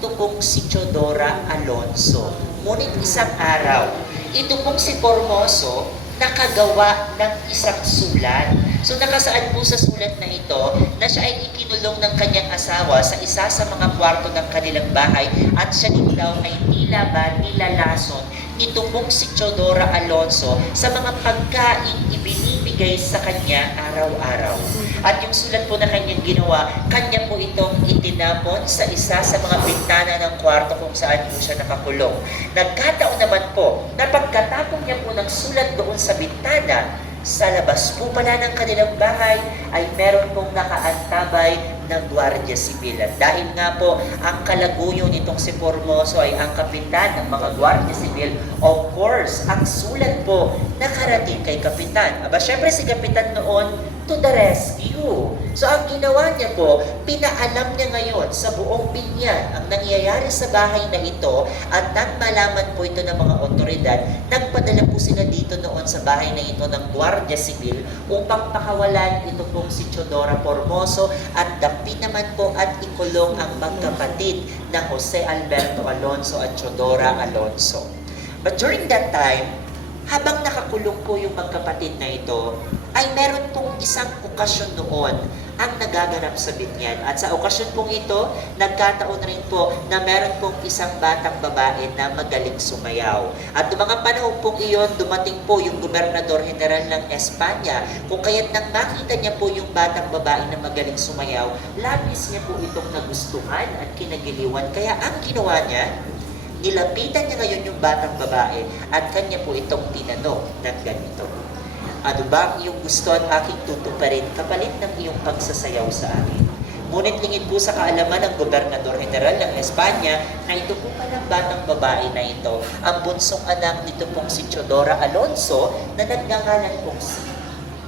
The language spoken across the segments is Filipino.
nito pong si Teodora Alonso. Ngunit isang araw, ito pong si Formoso nakagawa ng isang sulat. So nakasaad po sa sulat na ito na siya ay ikinulong ng kanyang asawa sa isa sa mga kwarto ng kanilang bahay at siya din daw ay tila ba nilalason nito pong si Teodora Alonso sa mga pagkain ibinibigay sa kanya araw-araw. At yung sulat po na kanyang ginawa, kanya po itong itinapon sa isa sa mga bintana ng kwarto kung saan po siya nakakulong. Nagkataon naman po na pagkatapon niya po ng sulat doon sa bintana, sa labas po pala ng kanilang bahay ay meron pong nakaantabay ng Guardia Civil. At dahil nga po ang kalaguyo nitong si Formoso ay ang kapitan ng mga Guardia Civil, of course, ang sulat po nakarating kay kapitan. Aba, syempre si kapitan noon to the rescue. So ang ginawa niya po, pinaalam niya ngayon sa buong binyan ang nangyayari sa bahay na ito at nang malaman po ito ng mga otoridad, nagpadala po sila dito noon sa bahay na ito ng Guardia Civil upang pakawalan ito pong si Teodora Formoso at dapin naman po at ikulong ang magkapatid na Jose Alberto Alonso at Teodora Alonso. But during that time, habang nakakulong po yung magkapatid na ito, ay meron pong isang okasyon noon ang nagaganap sa binyan. At sa okasyon pong ito, nagkataon rin po na meron pong isang batang babae na magaling sumayaw. At noong mga panahon pong iyon, dumating po yung Gobernador General ng Espanya. Kung kaya't nang makita niya po yung batang babae na magaling sumayaw, labis niya po itong nagustuhan at kinagiliwan. Kaya ang ginawa niya, nilapitan niya ngayon yung batang babae at kanya po itong tinanong ng ganito. Ano ba ang iyong gusto at aking tutuparin kapalit ng iyong pagsasayaw sa akin? Ngunit lingid po sa kaalaman ng Gobernador General ng Espanya na ito po palang batang babae na ito, ang bunsong anak nito pong si Teodora Alonso na nagngangalan pong si.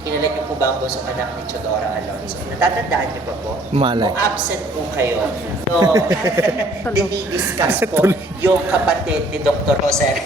Kilala niyo po ba ang bunsong anak ni Teodora Alonso? Natatandaan niyo ba po? Malay. Kung absent po kayo, so, dinidiscuss po yung kapatid ni Dr. Jose.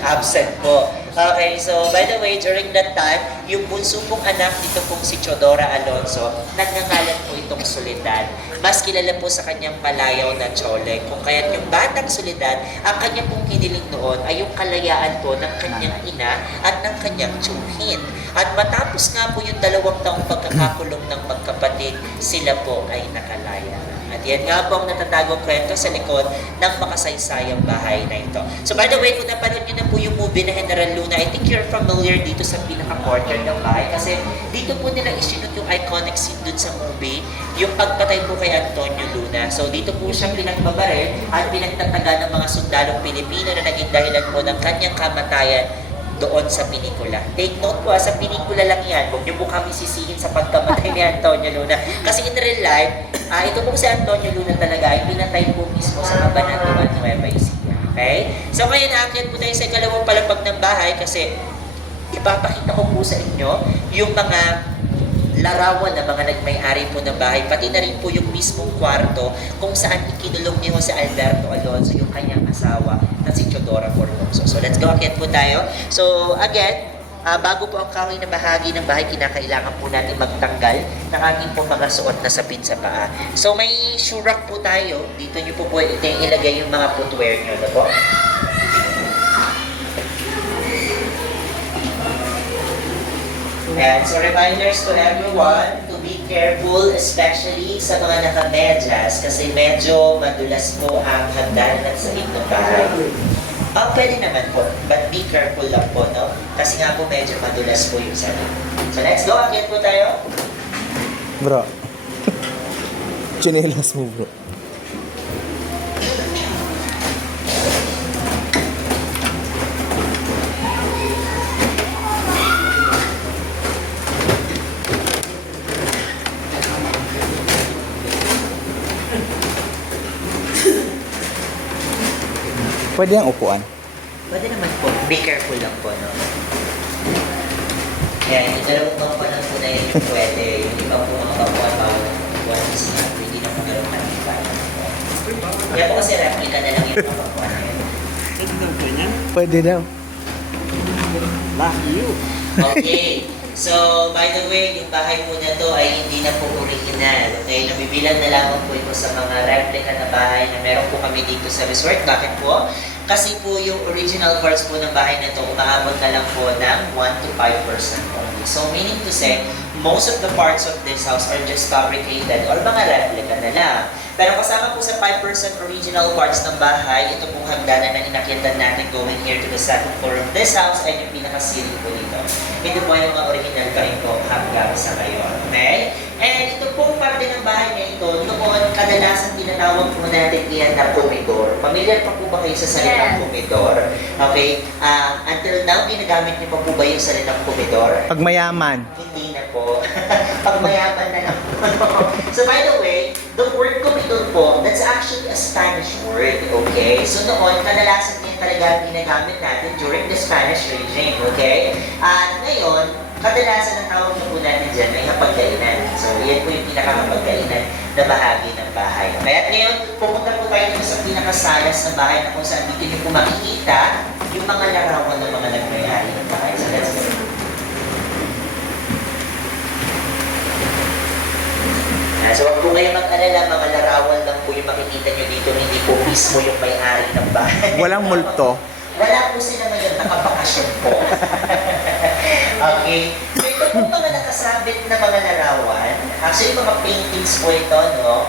Absent po. Okay, so by the way, during that time, yung bunso pong anak nito pong si Teodora Alonso, nagngangalan po itong Soledad. Mas kilala po sa kanyang palayaw na Chole. Kung kaya't yung batang Soledad, ang kanya pong hiniling noon ay yung kalayaan po ng kanyang ina at ng kanyang tiyuhin. At matapos nga po yung 2 taong pagkakakulong ng magkapatid, sila po ay nakalaya. At yan nga po ang natatagong kwento sa likod ng makasaysayang bahay na ito. So by the way, kung napanood nyo na po yung movie na General Luna, I think you're familiar dito sa pinaka-corner ng bahay kasi dito po nila isinut yung iconic scene dun sa movie, yung pagpatay po kay Antonio Luna. So dito po siya pinagbabaril at pinagtataga ng mga sundalong Pilipino na naging dahilan po ng kanyang kamatayan doon sa pinikula. Take note po, sa pinikula lang yan. Huwag niyo po kami sisihin sa pagkamatay ni Antonio Luna. Kasi in real life, ito po si Antonio Luna talaga ay pinatay po mismo sa Cabanatuan, Nueva Ecija. Okay? So ngayon, aakyat po tayo sa ikalawang palapag ng bahay kasi ipapakita ko po sa inyo yung mga larawan na mga nagmay-ari po ng bahay, pati na rin po yung mismong kwarto kung saan ikinulong ni Jose Alberto Alonso yung kanyang asawa na si Teodora Formoso. So let's go, akyat po tayo. So again, bago po ang kahoy na bahagi ng bahay, kinakailangan po natin magtanggal ng ating po mga suot na sapin sa paa. So may shoe rack po tayo. Dito nyo po pwede ilagay yung mga footwear nyo. Ano po? And so reminders to everyone to be careful, especially sa mga nakamedyas kasi medyo madulas po ang hagdan at sa ng bahay. Pwede naman po, but be careful lang po, no? Kasi nga po medyo madulas po yung sarili. So let's go, akyat po tayo. Bro. Chinelas mo, bro. Pwede ang upuan. Pwede naman po, be careful lang po, no? Yan, yung dalawang kapuan lang po na yun yung pwede. Yung ibang po mga kapuan bawal is nga, hindi na po meron natin kaya. Yan po kasi replica na lang yung mga kapuan na yun. Pwede daw. Okay. So, by the way, yung bahay po na to ay hindi na po original. Okay, nabibilan na lamang po ito sa mga replica na bahay na meron po kami dito sa resort. Bakit po? Kasi po yung original parts po ng bahay na to umaabot na lang po ng 1 to 5% only. So, meaning to say, most of the parts of this house are just fabricated or mga replica na lang. Pero kasama po sa 5% original parts ng bahay, ito pong hagdanan na inakyatan natin going here to the second floor of this house ay yung pinaka-ceiling po dito. Ito po yung mga original pa rin po hanggang sa ngayon. Okay? And ito pong parte ng bahay na ito, noon kadalasan tinatawag po natin iyan na komedor. Familiar pa po ba kayo sa salitang komedor? Okay? Until now, ginagamit niyo pa po ba yung salitang komedor? Pag mayaman. Hindi na po. Pag mayaman na lang po. So by the way, the word komedor po, that's actually a Spanish word, okay? So noon, kadalasan yan talaga ginagamit natin during the Spanish regime, okay? At ngayon, kadalasan ang tawag na po natin dyan ay hapagkainan. So yan po yung pinakahapagkainan na bahagi ng bahay. Kaya ngayon, pupunta po tayo dito sa pinakasalas ng bahay na kung saan dito niyo po makikita yung mga larawan ng mga nagmayari ng bahay. So let's go. So huwag po kayo mag-alala, mga larawan lang po yung makikita nyo dito, hindi po mismo yung may-ari ng bahay. Walang multo. Wala po sila ngayon, nakabakasyon po. Okay. So ito po mga nakasabit na mga larawan. Actually, mga paintings po ito, no?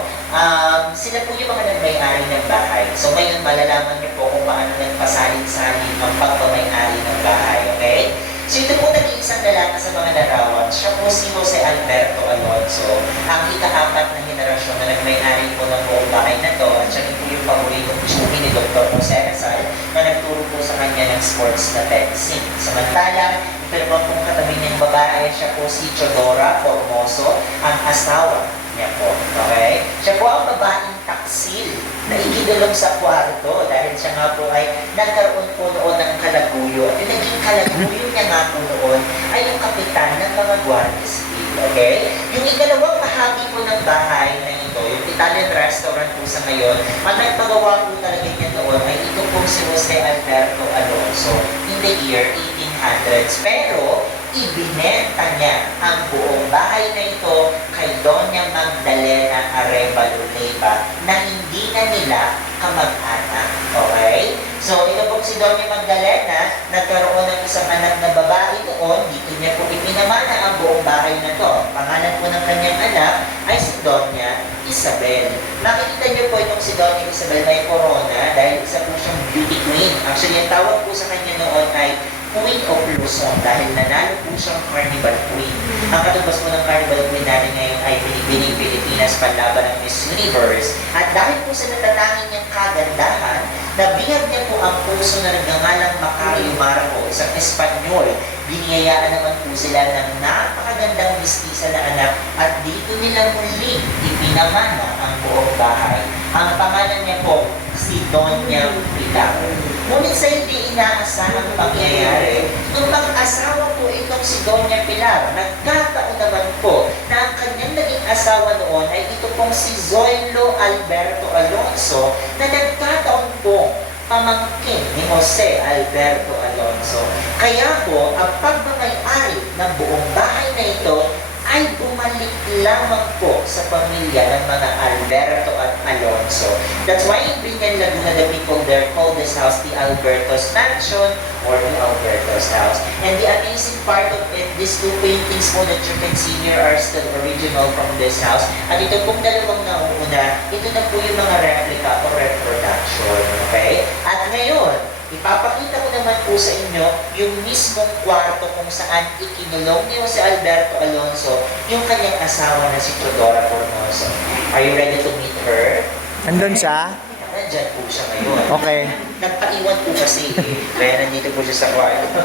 Sila po yung mga nagmay-ari ng bahay. So ngayon, malalaman niyo po kung paano nagpasalin-salin ang pagmamay-ari ng bahay, okay? So ito po nag-iisang lalaki sa mga larawan. Siya po si Jose Alberto Alonso, ang ika-apat na henerasyon na nagmay-ari po ng buong bahay na to. At siya rin po yung paboritong chumi ni Dr. Jose Rizal na nagturo po sa kanya ng sports na fencing. Samantala, ito naman pong katabi niyang babae, siya po si Chodora Formoso, ang asawa niya po. Okay? Siya po ang babaeng taksil na ikinulong sa kwarto dahil siya nga po ay nagkaroon po noon ng kalaguyo. At yung naging kalaguyo niya nga po noon ay yung kapitan ng mga Guardia Civil. Okay? Yung ikalawang bahagi po ng bahay na ito, yung Italian restaurant po sa ngayon, ang nagpagawa po talaga niya noon ay ito po si Jose Alberto Alonso in the year 1800s. Pero, ibinenta niya ang buong bahay na ito kay Doña Magdalena Arevalo Leyva na hindi na nila kamag-anak. Okay? So, ito po si Doña Magdalena, nagkaroon ng isang anak na babae noon, dito niya po ipinamana ang buong bahay na to. Pangalan po ng kanyang anak ay si Doña Isabel. Makikita niyo po itong si Doña Isabel may corona dahil isa po siyang beauty queen. Actually, ang tawag po sa kanya noon ay Queen of Luzon dahil nanalo po siyang Carnival Queen. Ang katubas po ng Carnival Queen natin ngayon ay Binibining Pilipinas panlaban ng Miss Universe. At dahil po sa natatangin niyang kagandahan, nabihag niya po ang puso na nagngangalang Macario Marco, isang Espanyol. Biniyayaan naman po sila ng napakagandang mistisa na anak at dito nila muling ipinamana ang buong bahay. Ang pangalan niya po, si Doña Pilar. Ngunit sa hindi inaasahang pangyayari, nung mag-asawa po itong si Doña Pilar, nagkataon naman po na ang kanyang naging asawa noon ay ito pong si Zoilo Alberto Alonso na nagkataon po pamangkin ni Jose Alberto Alonso. Kaya po, ang pagmamay-ari ng buong bahay na ito ay bumalik lamang po sa pamilya ng mga Alberto at Alonso. That's why in Binyan, Laguna, the people there call this house the Alberto's Mansion or the Alberto's House. And the amazing part of it, these two paintings po that you can see here are still original from this house. At ito pong dalawang nauna, ito na po yung mga replica o reproduction. Okay? At ngayon, ipapakita ko naman po sa inyo yung mismong kwarto kung saan ikinulong ni Jose Alberto Alonso yung kanyang asawa na si Chodora Formoso. Are you ready to meet her? Andun siya? Nandyan po siya ngayon. Okay. Nagpaiwan po kasi kaya nandito po siya sa kwarto.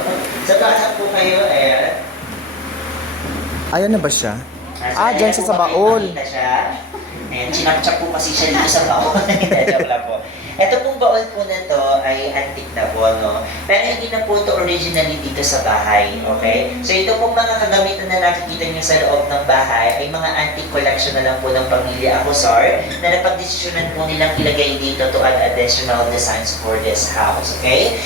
Sa taas po kayo, ayan. Ayan na ba siya? Nasa dyan ayan siya po sa baul. makikita siya. And chinapchap po kasi siya dito sa baul. Joke lang po. Ito pong baul po na to ay antique na po. po, no? Pero hindi na po ito originally dito sa bahay, okay? So ito pong mga kagamitan na nakikita niyo sa loob ng bahay ay mga antique collection na lang po ng pamilya Acosar na napagdesisyonan po nilang ilagay dito to add additional designs for this house, okay?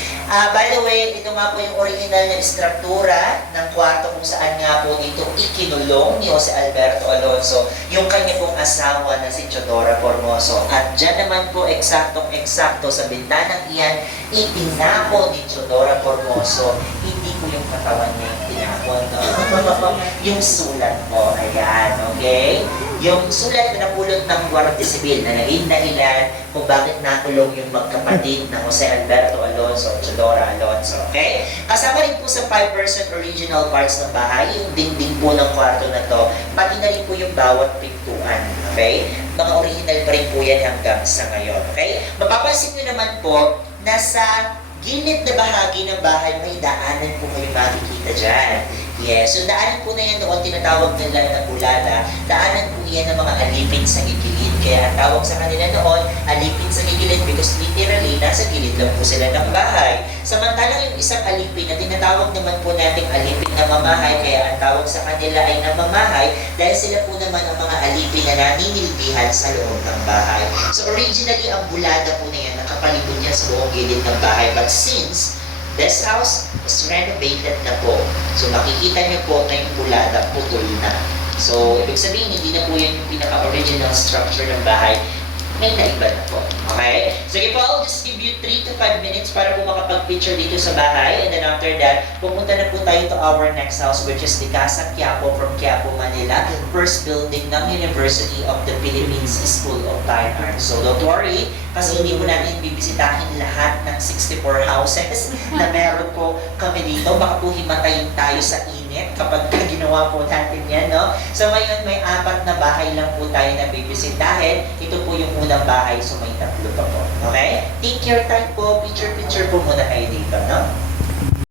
By the way, ito nga po yung original na struktura ng kwarto kung saan nga po dito ikinulong ni Jose Alberto Alonso yung kanya pong asawa na si Chodora Formoso. At dyan naman po eksaktong-eksakto sa bintanang iyan, itinako ni Chodora Formoso, hindi po yung katawan niya yung tinako, no? Yung sulat po, ayan, okay? Yung sulat na napulot ng Guardia Civil na naging dahilan kung bakit nakulong yung magkapatid na Jose Alberto Alonso at Chodora Alonso, okay? Kasama rin po sa 5% original parts ng bahay, yung dingding po ng kwarto na to, pati na rin po yung bawat pintuan, okay? Mga original pa rin po yan hanggang sa ngayon, okay? Mapapansin nyo naman po, nasa gilid na bahagi ng bahay, may daanan po kayo makikita dyan. Yes, so daanan po na yan noon, tinatawag nila na bulada. Daanan po yan ng mga alipin sa gigilid. Kaya ang tawag sa kanila noon, alipin sa gigilid because literally, nasa gilid lang po sila ng bahay. Samantalang yung isang alipin na tinatawag naman po nating alipin na mamahay, kaya ang tawag sa kanila ay namamahay dahil sila po naman ang mga alipin na naninilbihan sa loob ng bahay. So originally, ang bulada po na yan, nakapalibot yan sa buong gilid ng bahay. But since this house is renovated na po, so makikita niyo po na yung bulada putol na. So, ibig sabihin, hindi na po yan yung pinaka-original structure ng bahay. May naiba na po. Okay? Sige po, I'll just give you 3 to 5 minutes para po makapag-picture dito sa bahay. And then after that, pupunta na po tayo to our next house, which is the Casa Quiapo from Quiapo, Manila. First building ng University of the Philippines School of Fine Arts. So don't worry, kasi hindi po natin bibisitahin lahat ng 64 houses na meron po kami dito. Baka po himatayin tayo sa init kapag ginawa po natin yan, no? So ngayon, may 4 na bahay lang po tayo na bibisitahin. Ito po yung unang bahay, so may 3 pa po. Okay? Take your time po, picture-picture po muna kayo dito, no?